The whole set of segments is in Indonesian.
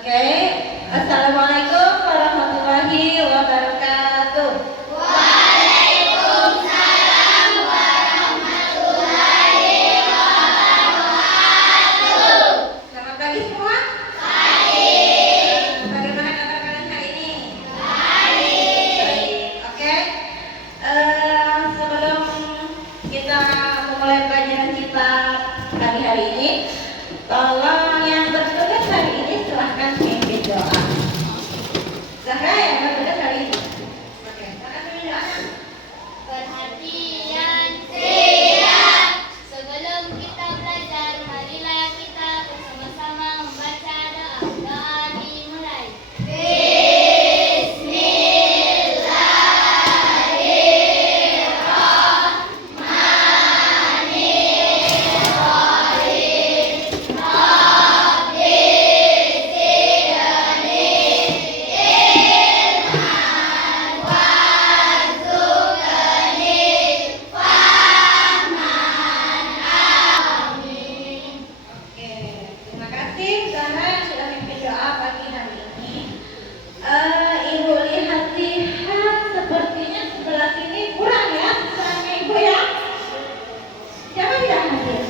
Oke, Assalamualaikum warahmatullahi wabarakatuh. Waalaikumsalam warahmatullahi wabarakatuh. Selamat pagi semua. Pagi. Bagaimana kabar kalian hari ini? Baik. Oke. Sebelum kita memulai pelajaran kita pagi hari ini, tolong yang bertugas hari ini silahkan pimpin doa. Zahra yang bertugas hari ini. Oke, silahkan pimpin doanya. Perhatian siap. Sebelum kita belajar, marilah kita bersama-sama membaca doa. Doa dimulai. Oke, terima kasih Zahra yang sudah pimpin doa pagi hari ini. Ibu lihat sepertinya sebelah sini kurang ya suaranya ibu ya. Siapa tidak hadir?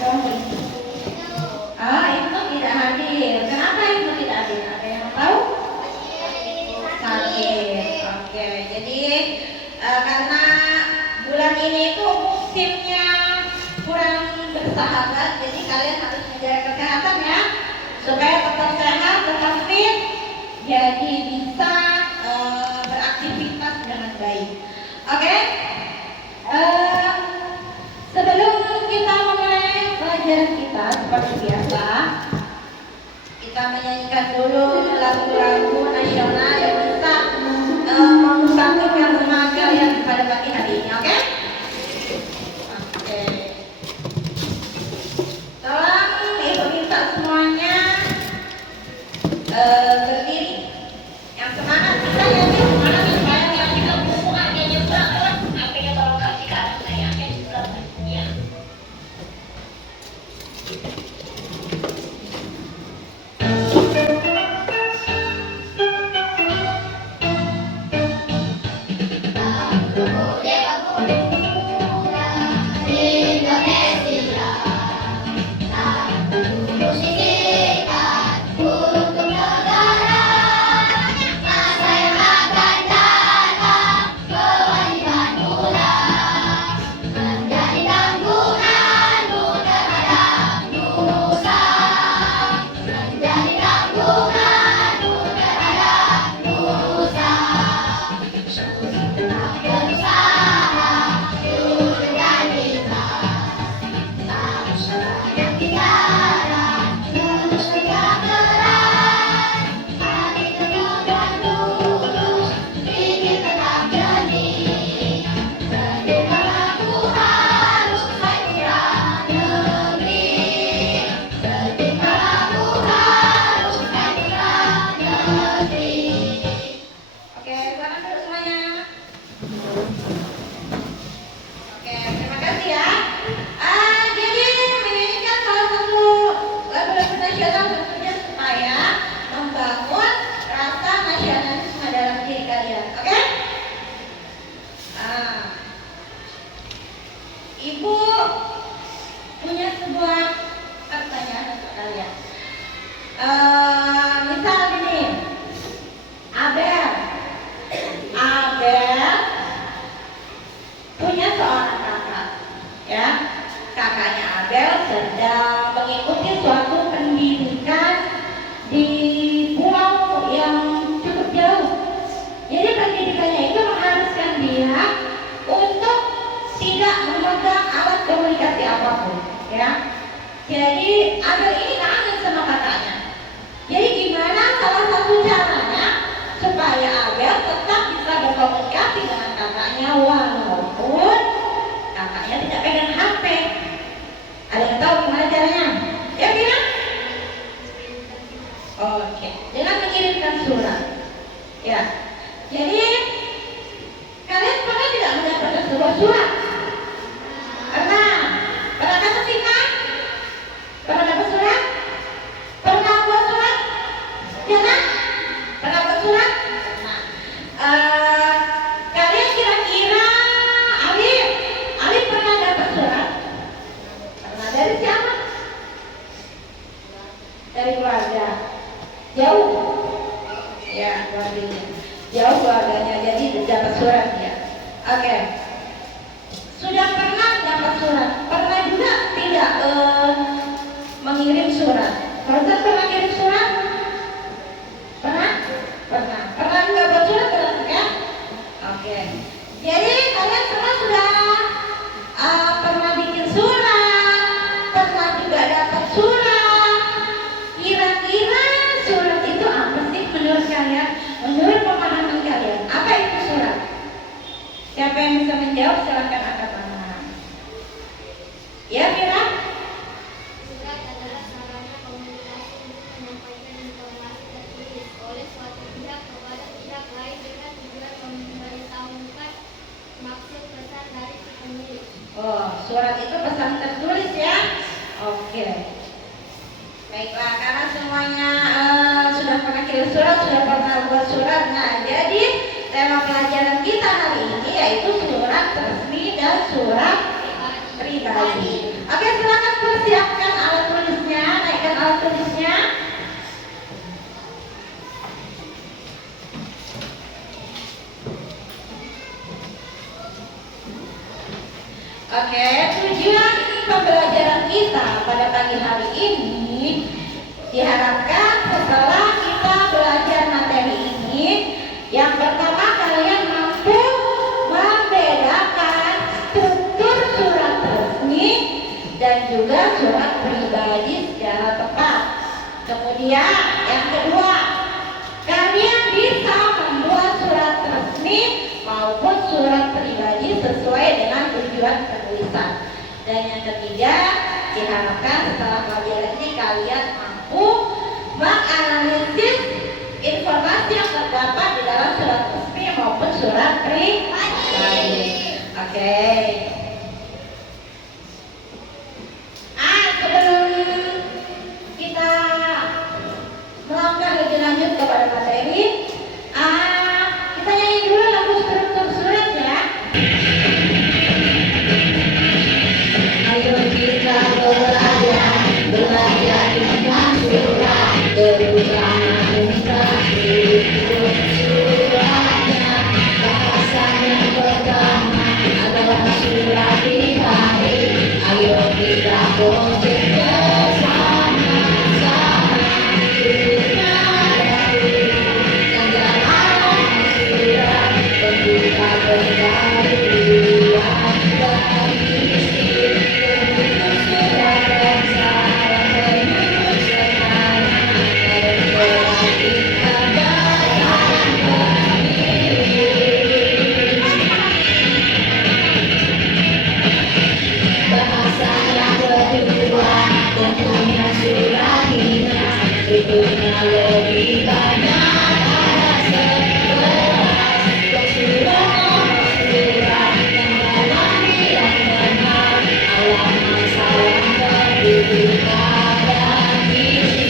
Ibu tidak hadir. Kenapa ibu tidak hadir? Ada yang tahu? Sakit. Oke, jadi karena bulan ini itu musimnya kurang bersahabat, jadi kalian harus menjaga kesehatan ya, supaya tetap sehat, tetap fit, jadi bisa beraktivitas dengan baik. Oke. Sebelum kita memulai pelajaran kita seperti biasa, kita menyanyikan dulu lagu-lagu nasional yang bisa membangkitkan semangat kalian pada pagi hari ini, oke? Oke. Tolong ibu minta semuanya berdiri. Yang semangat kita ya, Bil. Semangat ya, supaya yang kita buku harganya berapa? HP-nya tolong kasih ke anak saya, oke? Ya. Oke, silakan duduk semuanya. Oke, terima kasih ya. Jadi menyanyikan salah satu lagu-lagu nasional tentunya supaya membangun rasa nasionalisme dalam diri kalian. Oke? Ibu punya sebuah pertanyaan untuk kalian. Misal ini, Abel punya seorang kakak, ya. Kakaknya Abel sedang mengikuti suatu pendidikan di pulau yang cukup jauh. Jadi pendidikannya itu mengharuskan dia untuk tidak memegang alat komunikasi apapun, ya. Jadi Abel ini kangen sama kakaknya. Jadi gimana salah satu caranya supaya Abel tetap bisa berkomunikasi dengan kakaknya walaupun kakaknya tidak pegang HP? Ada yang tahu gimana caranya? Ya bilang? Oke, dengan mengirimkan surat. Ya, jadi kalian pernah tidak mendapatkan sebuah surat? Pernah? Pernah dapat singkat? Pernah dapat surat? Pernah buat surat? Jangan dari keluarga. Jauh? Ya, keluarganya. Jauh keluarganya, jadi dapat surat ya. Oke. Sudah pernah dapat surat? Pernah juga tidak mengirim surat? Fauzan pernah kirim surat? Pernah? Pernah. Pernah juga buat surat berarti kan? Oke. Jadi kalian semua sudah pernah bikin surat, pernah juga dapat surat. Kira-kira surat itu apa sih menurut kalian? Menurut pemahaman kalian, apa itu surat? Siapa yang bisa menjawab silakan angkat tangan. Ya, Mira? Surat adalah sarana komunikasi untuk menyampaikan informasi tertulis oleh suatu pihak kepada pihak lain dengan tujuan memberitahukan maksud pesan dari si penulis. Oh, surat itu pesan tertulis ya? Oke. Baiklah, karena semuanya sudah pernah kirim surat, sudah pernah buat surat. Nah, jadi tema pelajaran kita hari ini yaitu surat resmi dan surat pribadi. Oke, silakan persiapkan alat tulisnya, naikkan alat tulisnya. Oke, tujuan pembelajaran kita pada pagi hari ini diharapkan setelah kita belajar materi ini, yang pertama kalian mampu membedakan struktur surat resmi dan juga surat pribadi secara tepat. Kemudian yang kedua, kalian bisa membuat surat resmi maupun surat pribadi sesuai dengan tujuan penulisan. Dan yang ketiga, diharapkan setelah pelajaran ini kalian mampu menganalisis informasi yang terdapat di dalam surat resmi maupun surat pribadi. Oke. Sebelum kita melangkah lebih lanjut kepada materi, kita nyanyi dulu lagu struktur surat ya. Ayo kita belajar tentang surat, terutama struktur suratnya. Bahasa yang pertama adalah surat pribadi. Ayo kita konsep bersama-sama surat pembuka pendahuluan bagi surat bersama penulis perhatikan bacaan bahasa yang kedua tentunya surat dinas, strukturnya lebih banyak ada 11 surat nomor surat tanggalan yang benar, alamat salam kedudukan dan isi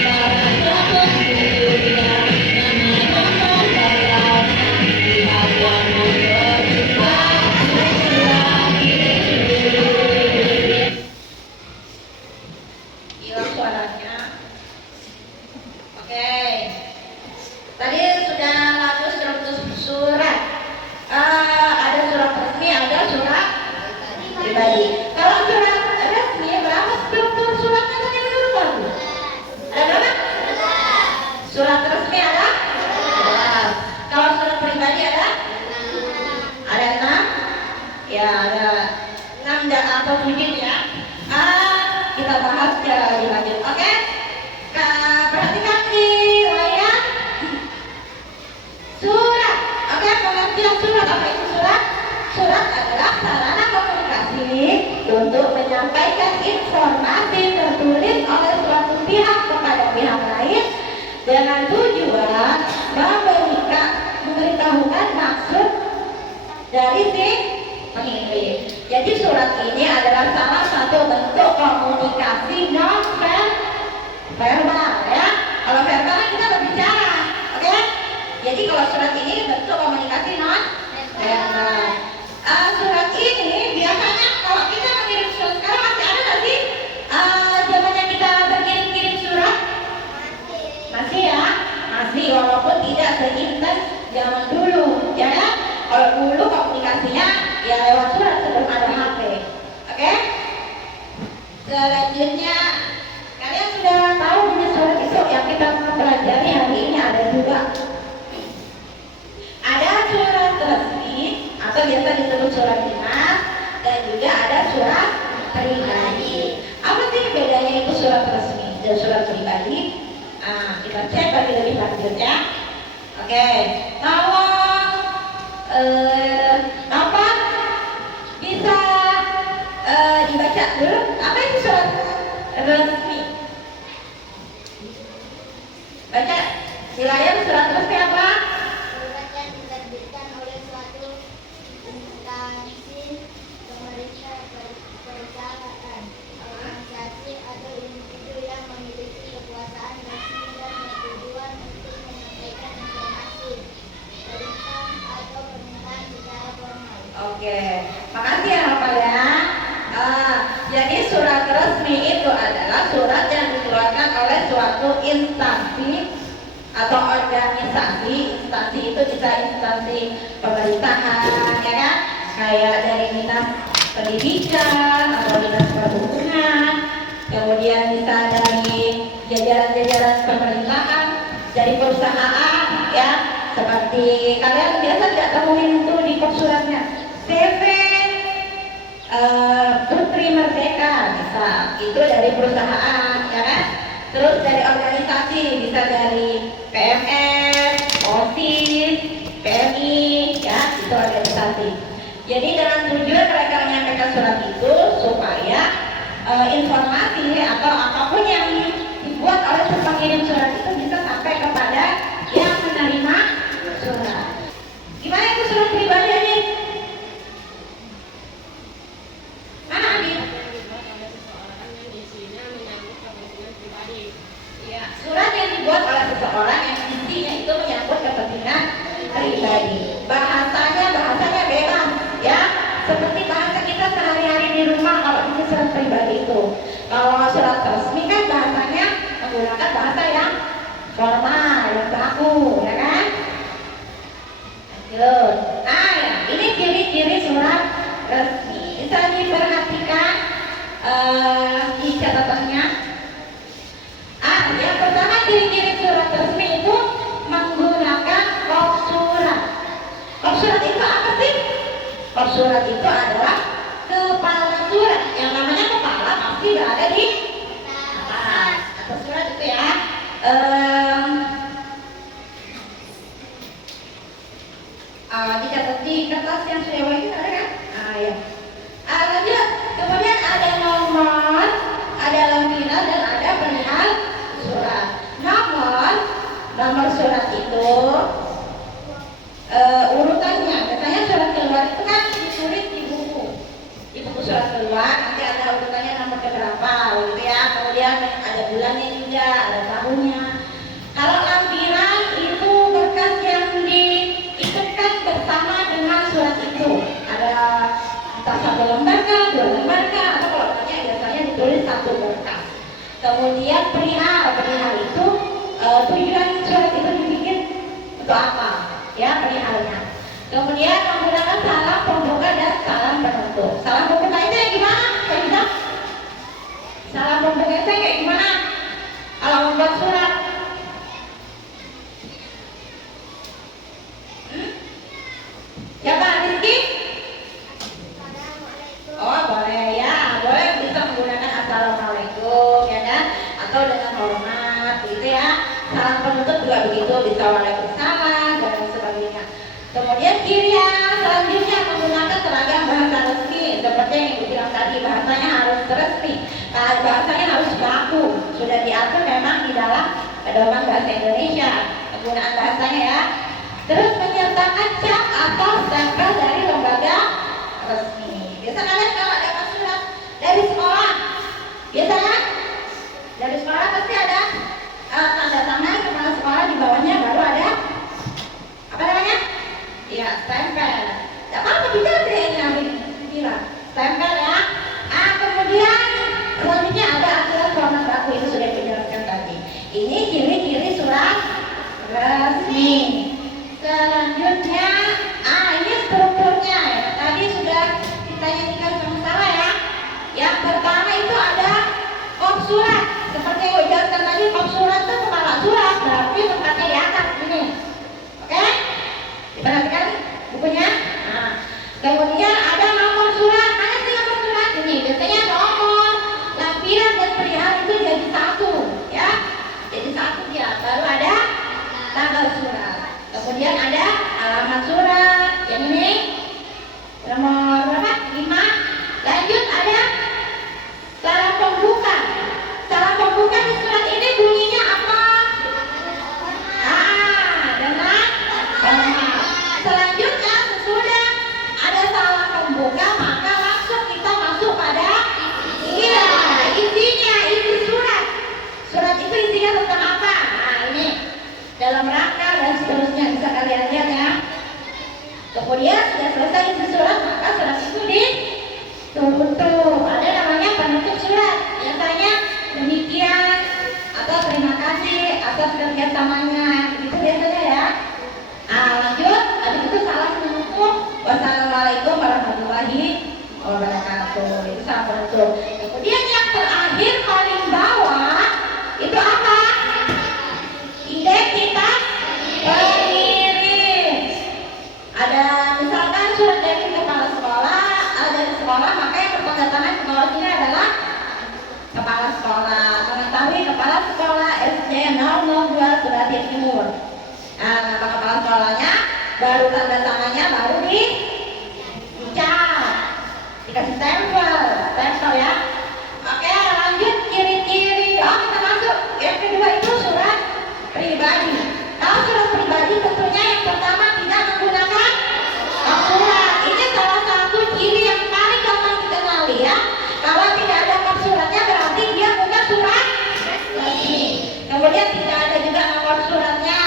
paragraf penghulunya, nama nomor bayaran pihak yang menerima surat itu. Hilang suaranya. Oke. Tadi sudah lalu struktur surat. Ada surat resmi, ada surat pribadi. Kalau surat resmi berapa struktur suratnya tadi menurut kamu? Ada berapa? Surat resmi ada? 11. Kalau surat pribadi ada? Ada 6? Ya, ada 6 dan atau 7 ya. Kita bahas secara lebih lanjut. Oke? Perhatikan di layar. Surat. Oke, pengertian surat. Apa itu surat? Surat adalah sarana komunikasi untuk menyampaikan informasi tertulis oleh suatu pihak kepada pihak lain dengan tujuan memberitahukan maksud dari si pengirim. Jadi surat ini adalah salah satu bentuk komunikasi non verbal ya. Kalau verbal kan kita berbicara, oke? Jadi kalau surat ini bentuk komunikasi non verbal. Surat ini biasanya kalau kita mengirim surat sekarang masih ada nggak sih zamannya kita berkirim-kirim surat? lanjut ya. Oke, tolong apa bisa dibaca dulu apa itu surat resmi? Baca di layar surat resmi apa? Surat yang diterbitkan oleh suatu instansi pemerintah, perusahaan, organisasi atau individu yang memiliki kekuasaan resmi dan bertujuan untuk menyampaikan informasi, perintah atau permintaan secara formal. Oke, makasih ya Bapak ya. Jadi surat resmi itu adalah surat yang dikeluarkan oleh suatu instansi atau organisasi. Instansi itu bisa instansi pemerintahan, ya kan? Kayak dari dinas pendidikan atau dinas perhubungan, kemudian bisa dari jajaran-jajaran pemerintahan, dari perusahaan, ya. Seperti kalian biasa tidak temuin tuh di kop suratnya CV Putri Merdeka, bisa itu dari perusahaan, ya kan? Terus dari organisasi bisa dari PMR, OSIS, PMI, ya itu organisasi. Jadi dengan tujuan mereka menyampaikan surat itu supaya informasi atau apapun yang dibuat oleh pengirim surat itu bisa sampai kepada yang menerima surat. Gimana itu surat pribadi ini? Mana Adit? Ya, surat yang dibuat oleh seseorang yang intinya itu menyangkut kepentingan pribadi. Bahasanya bebas, ya. Seperti bahasa kita sehari-hari di rumah kalau ini surat pribadi itu. Kalau surat resmi kan bahasanya menggunakan bahasa yang formal, yang baku, ya kan? Lanjut. Ya, ini ciri-ciri surat resmi. Bisa diperhatikan di catatannya. Yang pertama ciri-ciri surat resmi itu menggunakan kop surat. Kop surat itu apa sih? Kop surat itu adalah kepala surat. Yang namanya kepala pasti berada di atas. Atas surat itu ya. Dicatat di kertas yang saya bagi ada kan? Ya. Lanjut. Kemudian ada nomor, ada lempiran dan ada perihal surat. Nomor surat itu urutannya. Biasanya surat keluar itu kan ditulis di buku surat keluar. Nanti ada urutannya nomor keberapa, gitu ya. Kemudian ada bulannya juga, ada tahunnya. Kalau lampiran itu berkas yang diikutkan bersama dengan surat itu. Ada entah 1 lembar kah, 2 lembar kah, atau kalau banyak biasanya ditulis 1 berkas. Kemudian perihal itu tujuan surat itu dibikin untuk apa? Ya, perihalnya. Kemudian menggunakan salam pembuka dan salam penutup. Salam pembuka itu yang gimana? Salam pembuka itu kayak gimana? Kalau membuat surat, siapa? Rizky? Oh boleh ya, boleh bisa menggunakan assalamualaikum, ya kan? Atau dengan hormat, gitu ya. Salam penutup juga begitu, bisa waalaikumsalam dan sebagainya. Kemudian ciri yang selanjutnya menggunakan seragam bahasa resmi, seperti yang ibu bilang tadi, bahasanya harus resmi, bahasanya harus baku, sudah diatur memang di dalam pedoman bahasa Indonesia penggunaan bahasanya ya. Terus menyertakan cap atau stempel dari lembaga resmi. Biasa kalian kalau dapat surat dari sekolah, biasanya dari sekolah pasti ada tanda tangan kepala sekolah, di bawahnya baru ada apa namanya? Ya, stempel. Tidak apa-apa bisa bilang stempel ya. Kemudian selanjutnya ada aturan format baku, itu sudah dijelaskan tadi. Ini ciri-ciri surat resmi. Selanjutnya, ini strukturnya ya. Tadi sudah kita nyanyikan sama-sama ya. Yang pertama itu ada kop surat. Seperti yang saya jelaskan tadi, kop surat itu kepala surat, berarti tempatnya di atas ini. Oke? Diperhatikan bukunya. Kemudian ada nomor surat. Mana sih nomor surat ini? Biasanya nomor, lampiran dan perihal itu jadi 1 ya. Jadi 1 dia. Baru ada Kemudian ada alamat surat. Yang ini nomor berapa? 5. Lanjut ada salam pembuka. Salam pembuka di surat ini bunyinya apa? Dengan hormat. Selanjutnya sesudah ada salam pembuka maka langsung kita masuk pada isinya, isi surat. Surat itu isinya tentang apa? Nah ini dalam rangka dan seterusnya bisa kalian lihat ya. Kemudian sudah selesai isi surat maka surat itu ditutup. Ada namanya penutup surat. Biasanya demikian atau terima kasih atas kerjasamanya. Begitu biasanya ya. Nah lanjut, habis itu salam penutup. Wassalamualaikum warahmatullahi wabarakatuh. Itu salam penutup. Kemudian yang terakhir paling bawah itu apa? Identitas pengirim. Ada misalkan surat dari kepala sekolah, dari sekolah, maka yang bertanda tangan ke bawah sini adalah kepala sekolah. Mengetahui kepala sekolah SD 002 Surati Timur. Nah, kata kepala sekolahnya, baru tanda tangannya baru dicap, dikasih stempel ya. Oke, lanjut ciri-ciri. Oh, kita masuk. Yang kedua itu surat pribadi. Kalau surat pribadi tentunya yang pertama tidak menggunakan kop surat. Ini salah satu ciri yang paling gampang dikenali ya. Kalau tidak ada kop suratnya berarti dia bukan surat resmi. Kemudian tidak ada juga nomor suratnya.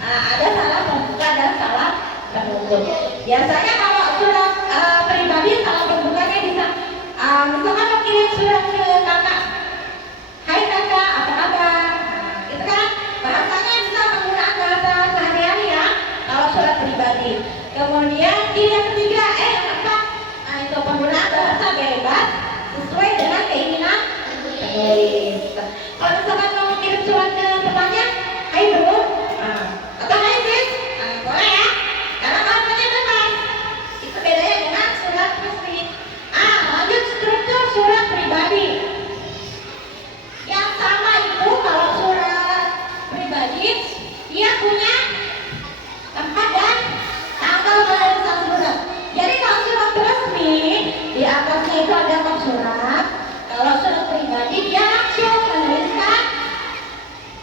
Nah, ada salah pembuka dan salah penutup. Biasanya kalau surat pribadi salah pembukanya bisa misalkan mau kirim surat ke kakak, hai kakak apa kabar, itu kan bahasanya bisa menggunakan bahasa sehari-hari ya kalau surat pribadi. Kemudian ciri yang ketiga apa? Nah itu penggunaan bahasa bebas sesuai dengan keinginan penulis. Kalau misalkan mau kirim surat ke temannya, hai bro, atau hai sis, boleh ya, karena bahasanya bebas. Itu bedanya dengan surat resmi. Lanjut struktur surat pribadi. Yang sama itu kalau surat pribadi dia punya tempat dan tanggal penulisan surat. Jadi kalau surat resmi di atasnya itu ada kop surat. Kalau surat pribadi dia langsung menuliskan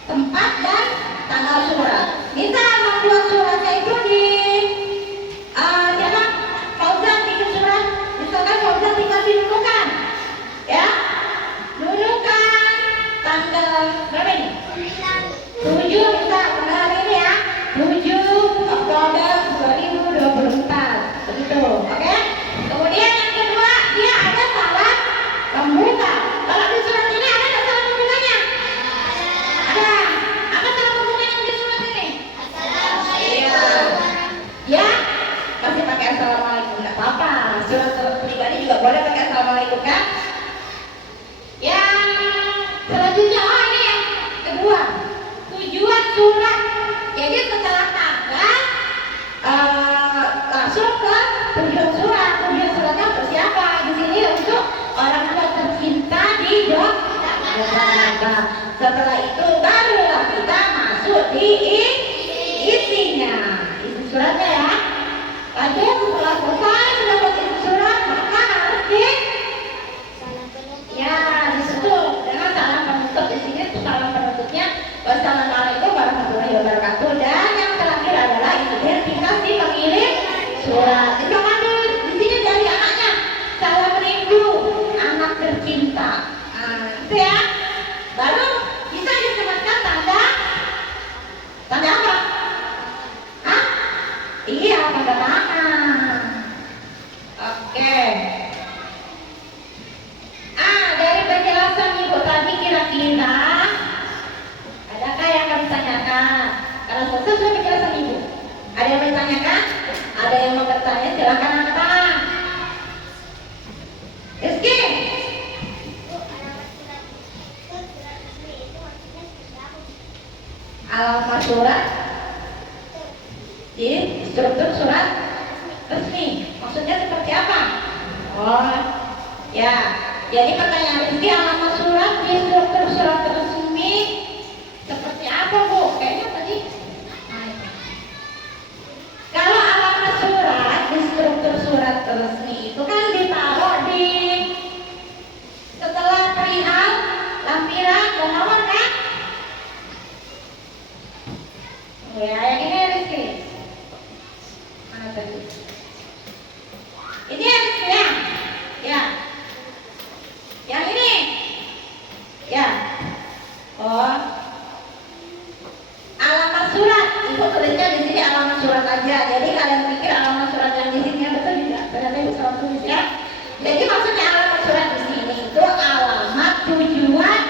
tempat dan tanggal surat. Misal membuat suratnya itu di Fauzan bikin surat, misalkan Fauzan tinggal dinunukan ya, nunukan tanggal berapa ini? 7 misal hari ini ya, 7 Oktober 2024 begitu, oke? Kemudian yang kedua dia ada salah pembuka. Kalau di surat ini ada nggak salah pembukanya? Ada. Apa salah pembukanya di surat ini? Iya. Ya, masih pakai assalamualaikum, nggak apa-apa. Surat pribadi juga boleh pakai assalamualaikum kan? Yang selanjutnya, ini yang kedua, tujuan surat. Jadi setelah tanggal langsung ke tujuan surat. Tujuan suratnya untuk siapa? Di sini untuk orang tua tercinta di Jakarta. Setelah itu barulah kita masuk di isinya, isi suratnya ya. Lanjut setelah selesai mendapat isi surat maka harus ditutup dengan salam penutup. Di sini tuh salam penutupnya wassalamualaikum warahmatullahi wabarakatuh. Dan yang terakhir adalah identifikasi pengirim surat. Misalkan di sini dari anaknya salam rindu anak tercinta. Itu ya. Baru bisa disematkan tanda apa? Hah? Iya, tanda tangan. Oke. Dari penjelasan Ibu tadi kira-kira adakah yang akan ditanyakan? Karena selesai sudah penjelasan Ibu. Ada yang bertanyakan? Ada yang mau bertanya? Silakan angkat tangan. Rizky. Alamat surat di struktur surat resmi. Maksudnya seperti apa? Oh, ya. Jadi pertanyaan Rizky, alamat surat di struktur surat resmi seperti apa, Bu? Kayaknya tadi Ya, yang ini Rizky. Mana tadi? Ini Rizky ya? Ya. Yang ini? Ya. Oh. Alamat surat. Ibu tulisnya di sini alamat surat aja. Jadi kalian pikir alamat surat yang di sini betul tidak? Ternyata ibu salah tulis ya. Jadi maksudnya alamat surat di sini itu alamat tujuan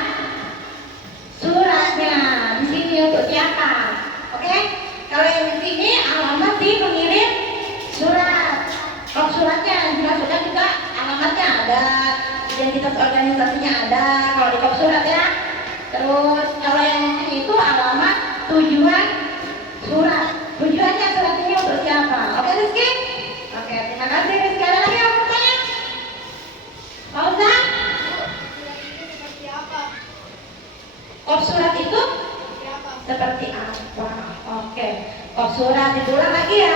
suratnya. Di sini untuk siapa? Oke? Kalau yang di sini alamat si pengirim surat. Kalau suratnya jelas sudah juga alamatnya ada, identitas organisasinya ada. Kalau di kop surat ya. Terus kalau yang di sini itu alamat tujuan surat. Tujuannya surat ini untuk siapa? Oke Rizky? Oke, terima kasih Rizky. Ada lagi yang mau bertanya? Fauzan? Surat ini seperti apa? Kop surat itu Seperti apa? seperti apa? Oke, kop surat diulang lagi ya.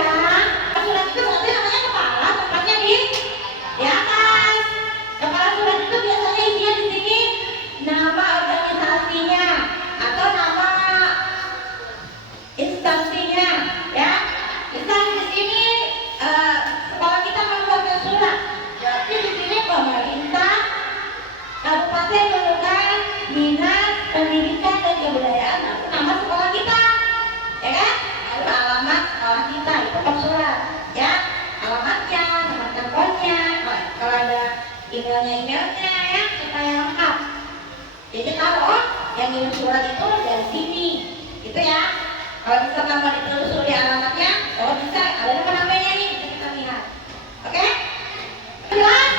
Kop surat itu berarti namanya kepala, tempatnya di atas. Kepala surat itu biasanya isinya di sini nama organisasinya atau nama instansinya, ya. Misal di sini sekolah kita mengeluarkan surat, berarti di sini pemerintah Kabupaten Nunukan Dinas Pendidikan dan Kebudayaan atau nama sekolah kita, ya kan? Lalu alamat sekolah kita itu kop surat, ya. Alamatnya, nomor teleponnya, kalau ada emailnya ya supaya lengkap. Jadi tahu oh yang ngirim surat itu dari sini, gitu ya. Kalau misalkan mau ditelusuri alamatnya, oh bisa ada namanya nih, bisa kita lihat. Oke? Jelas?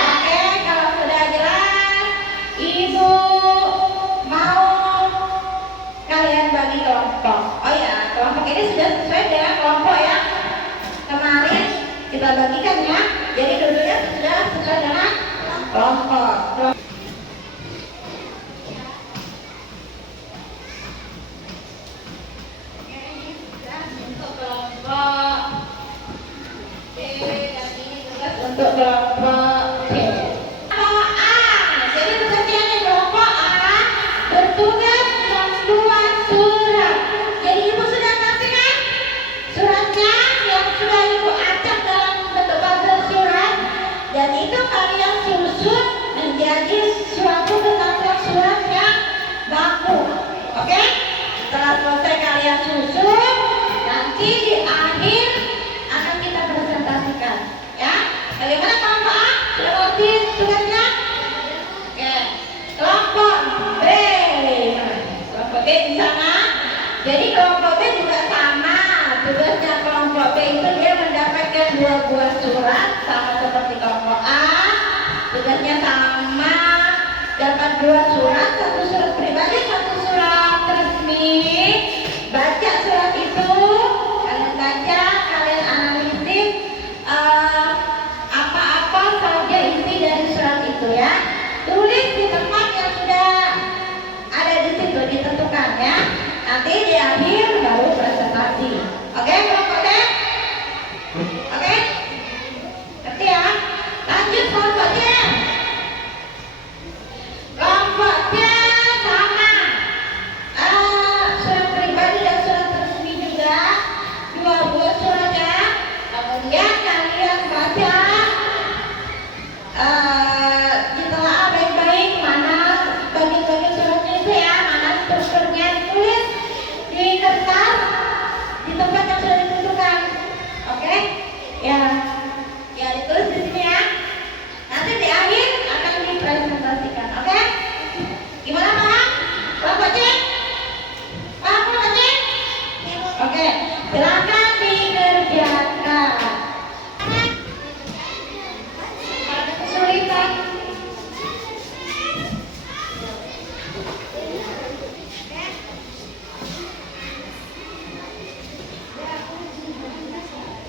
Oke, kalau sudah jelas, ibu mau kalian bagi kelompok. Oh ya, kelompok ini sudah sesuai dengan kelompok yang kemarin kita bagikan ya. Jadi dulunya sudah sesuai dengan kelompok. Untuk kelompok B dan ini tugas untuk kelompok B. Kelompok A, jadi pekerjaannya kelompok A bertugas membuat surat. Jadi ibu sudah ngerti kan? Suratnya yang sudah ibu acak dalam bentuk puzzle surat, dan itu kalian susun menjadi suatu kesatuan surat yang baku. Oke? Setelah selesai kalian susun, nanti di akhir akan kita presentasikan, ya. Bagaimana kelompok A? Sudah ngerti tugasnya? Oke. Kelompok B, kelompok B di sana. Jadi kelompok B juga sama. Tugasnya kelompok B itu dia mendapatkan 2 buah surat sama seperti kelompok A. Tugasnya sama, dapat 2 surat, 1 surat pribadi, 1 surat resmi. Baca surat itu, kalian baca, kalian analisis apa-apa saja isi dari surat itu ya. Tulis di tempat yang sudah ada di situ ditentukan ya. Nanti di akhir baru presentasi. Oke, kelompok D? Oke? Ngerti ya? Lanjut kelompok C. Kelompok C sama. Surat pribadi dan surat resmi juga, 2 buah surat ya. Kemudian kalian baca, ditelaah baik-baik mana bagian-bagian suratnya itu ya, mana strukturnya, ditulis di kertas di tempat yang sudah ditentukan. Oke? Ya, ya ditulis di sini ya. Nanti di akhir akan dipresentasikan. Oke? Gimana Pak? Kelompok C? Paham kelompok C? Oke, silakan dikerjakan. Ada kesulitan?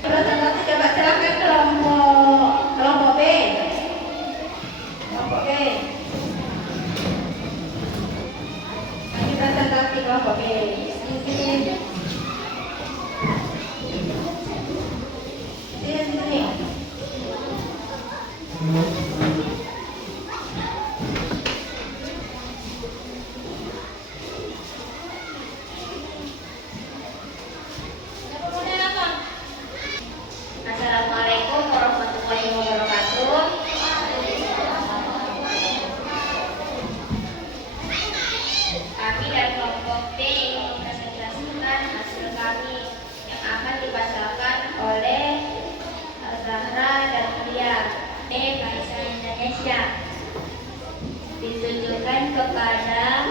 Presentasi coba silakan kelompok B. Kelompok B. Lagi presentasi kelompok B. Sini. Sini. Bahasa Indonesia ditujukan kepada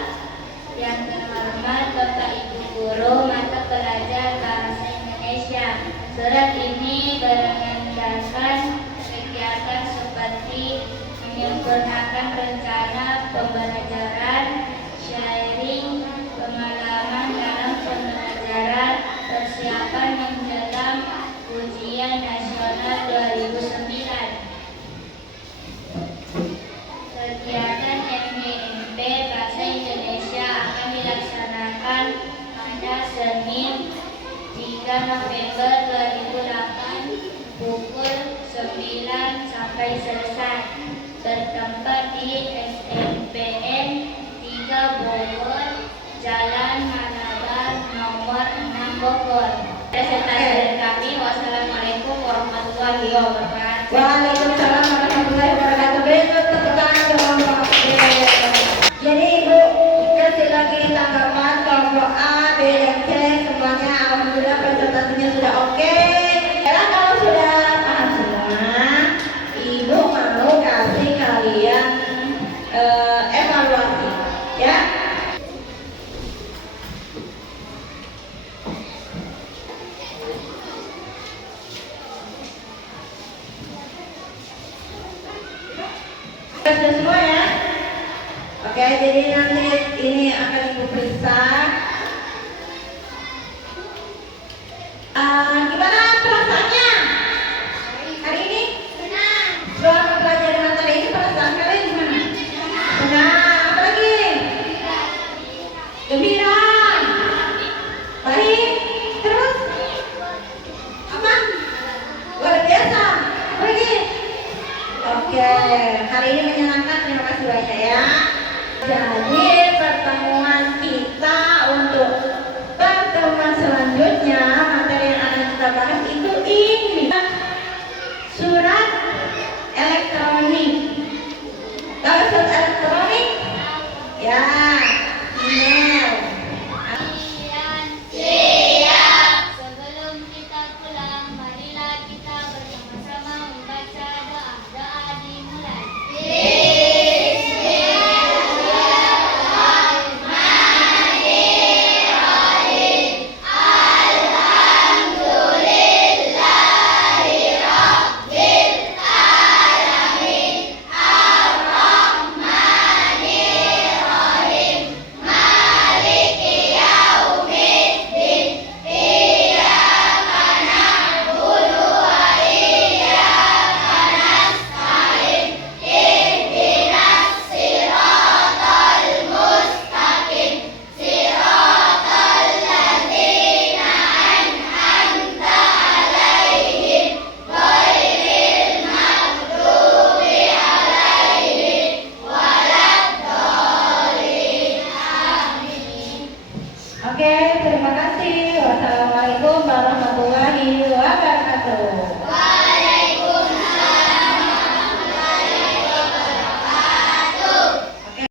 yang terhormat Bapak Ibu Guru mata pelajaran Bahasa Indonesia. Surat ini beranggakan kegiatan seperti menyempurnakan rencana pembelajaran, sharing pengalaman dalam pembelajaran, persiapan menjelang ujian nasional 2009. Kegiatan MGMP Bahasa Indonesia akan dilaksanakan pada Senin 3 November 2008 pukul 9 sampai selesai, bertempat di SMPN 3 Bogor, Jalan Malabar nomor 6 Bogor. Presentasi dari kami. Wassalamualaikum warahmatullahi wabarakatuh. Waalaikumsalam warahmatullahi wabarakatuh. Berikut tepuk tangan dong Pak Abdel. Jadi Ibu kasih lagi tanggapan kelompok A, B, dan C semuanya. Alhamdulillah presentasinya sudah oke. Karena kalau sudah paham semua, Ibu mau kasih kalian evaluasi, ya. Sudah semua ya? Oke, jadi nanti ini akan Ibu periksa